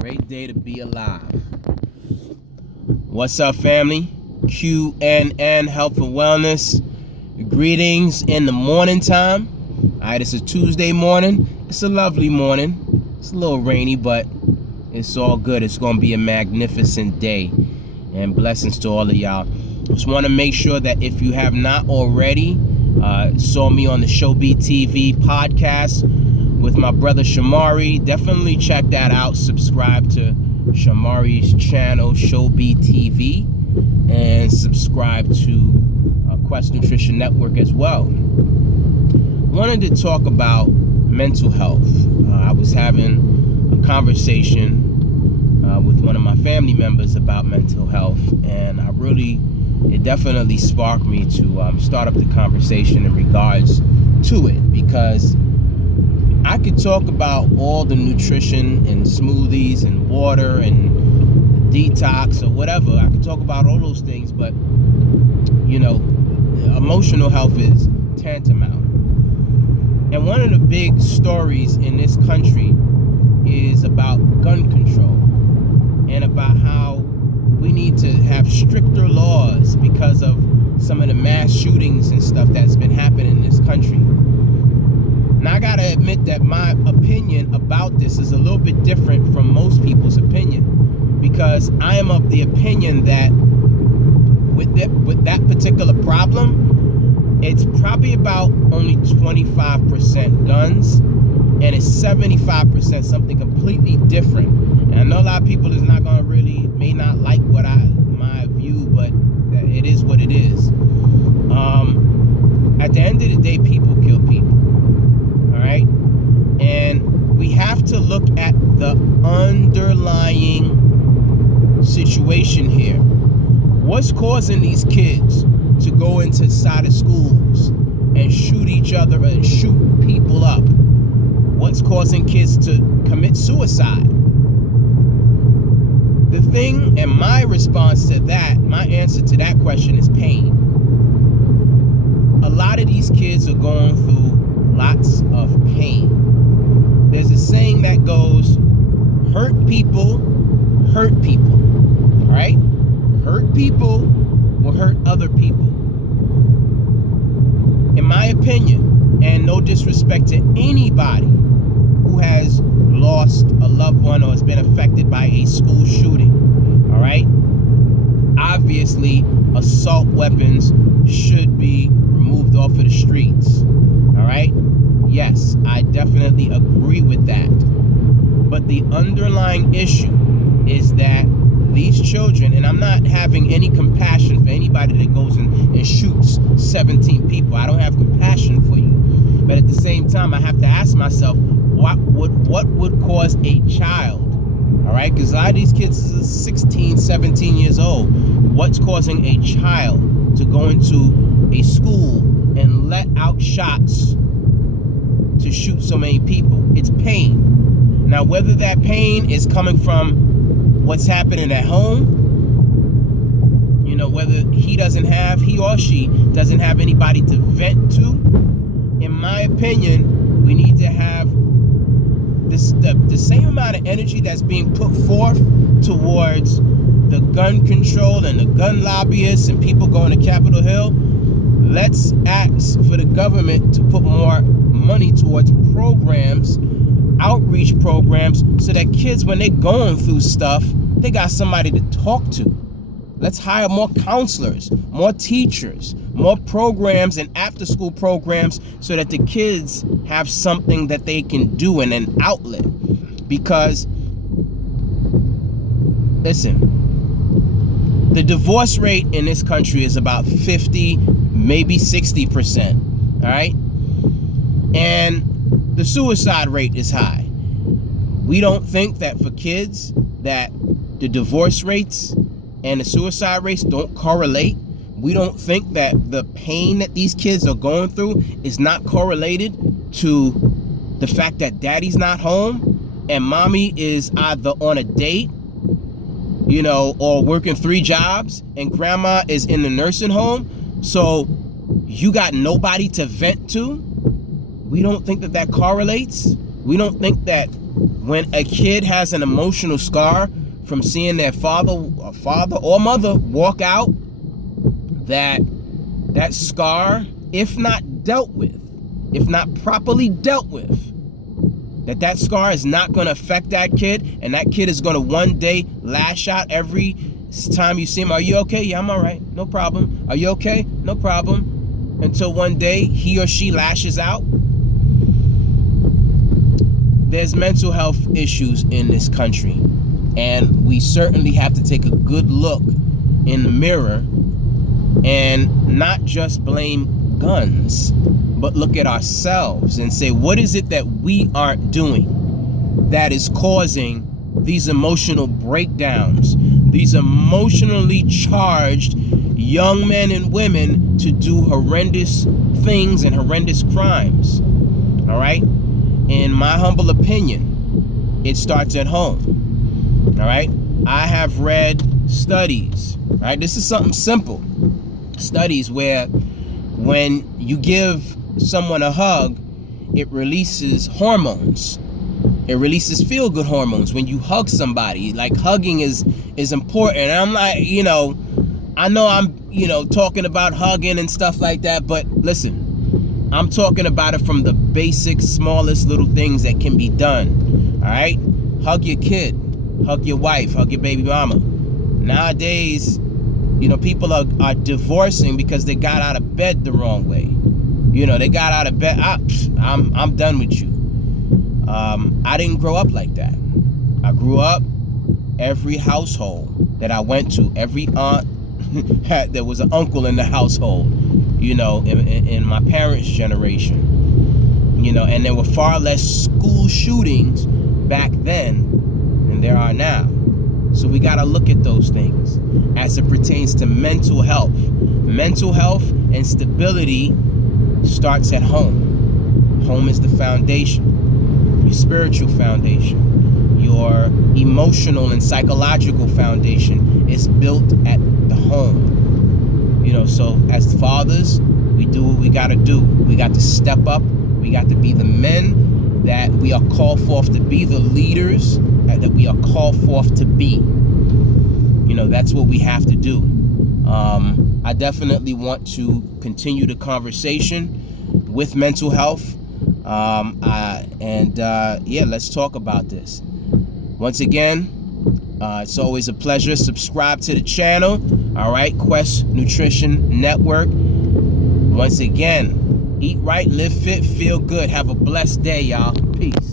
Great day to be alive. What's up, family? QNN Health and Wellness. Greetings in the morning time. Alright, it's a Tuesday morning. It's a lovely morning. It's a little rainy, but it's all good. It's going to be a magnificent day. And blessings to all of y'all. Just want to make sure that if you have not already saw me on the Showbeat TV podcast with my brother Shamari, definitely check that out. Subscribe to Shamari's channel, Showbeat TV, and subscribe to Quest Nutrition Network as well. Wanted to talk about mental health. I was having a conversation with one of my family members about mental health, and it definitely sparked me to start up the conversation in regards to it, because I could talk about all the nutrition and smoothies and water and detox or whatever. I could talk about all those things, but emotional health is tantamount. And one of the big stories in this country is about gun control and about how we need to have stricter laws because of some of the mass shootings and stuff that's been happening in this country. Now, I gotta admit that my opinion about this is a little bit different from most people's opinion, because I am of the opinion that with that particular problem, it's probably about only 25% guns, and it's 75% something completely different. And I know a lot of people may not like my view, but it is what it is. At the end of the day, people kill people. All right, and we have to look at the underlying situation here. What's causing these kids to go inside of schools and shoot each other and shoot people up? What's causing kids to commit suicide? The thing, and my response to that, my answer to that question is pain. A lot of these kids are going through lots of pain. There's a saying that goes, hurt people, all right? Hurt people will hurt other people. In my opinion, and no disrespect to anybody who has lost a loved one or has been affected by a school shooting, all right? Obviously, assault weapons should be removed off of the streets, all right? Yes, I definitely agree with that. But the underlying issue is that these children, and I'm not having any compassion for anybody that goes and shoots 17 people. I don't have compassion for you. But at the same time, I have to ask myself, what would cause a child, all right? Because a lot of these kids are 16, 17 years old. What's causing a child to go into a school and let out shots to shoot so many people? It's pain. Now, whether that pain is coming from what's happening at home, whether he or she doesn't have anybody to vent to, in my opinion, we need to have the same amount of energy that's being put forth towards the gun control and the gun lobbyists and people going to Capitol Hill. Let's ask for the government to put more money towards programs, outreach programs, so that kids, when they're going through stuff, they got somebody to talk to. Let's hire more counselors, more teachers, more programs and after-school programs, so that the kids have something that they can do and an outlet. Because, listen, the divorce rate in this country is about 50, maybe 60%, all right? And the suicide rate is high. We don't think that for kids that the divorce rates and the suicide rates don't correlate. We don't think that the pain that these kids are going through is not correlated to the fact that daddy's not home and mommy is either on a date, or working 3 jobs, and grandma is in the nursing home. So you got nobody to vent to. We don't think that correlates. We don't think that When a kid has an emotional scar from seeing their father or mother walk out, that scar, if not dealt with, if not properly dealt with, that scar is not going to affect that kid, and that kid is going to one day lash out every time you see him. Are you okay? Yeah, I'm all right. No problem. Are you okay? No problem. Until one day he or she lashes out. There's mental health issues in this country, and we certainly have to take a good look in the mirror and not just blame guns, but look at ourselves and say, what is it that we aren't doing that is causing these emotional breakdowns, these emotionally charged young men and women to do horrendous things and horrendous crimes? All right? In my humble opinion, it starts at home. All right? I have read studies, right? This is something simple. Studies where when you give someone a hug, it releases hormones. It releases feel-good hormones when you hug somebody. Like, hugging is important. And I'm like, I know I'm, talking about hugging and stuff like that, but listen, I'm talking about it from the basic, smallest little things that can be done. All right? Hug your kid, hug your wife, hug your baby mama. Nowadays, people are divorcing because they got out of bed the wrong way. They got out of bed. I'm done with you. I didn't grow up like that. I grew up, every household that I went to, every aunt there was an uncle in the household, in my parents' generation, and there were far less school shootings back then than there are now. So we got to look at those things as it pertains to mental health. Mental health and stability starts at home. Home is the foundation, your spiritual foundation, your emotional and psychological foundation is built at the home. So as fathers, we do what we got to do. We got to step up. We got to be the men that we are called forth to be, the leaders that we are called forth to be. That's what we have to do. I definitely want to continue the conversation with mental health. Let's talk about this. Once again, it's always a pleasure. Subscribe to the channel. All right, Quest Nutrition Network. Once again, eat right, live fit, feel good. Have a blessed day, y'all. Peace.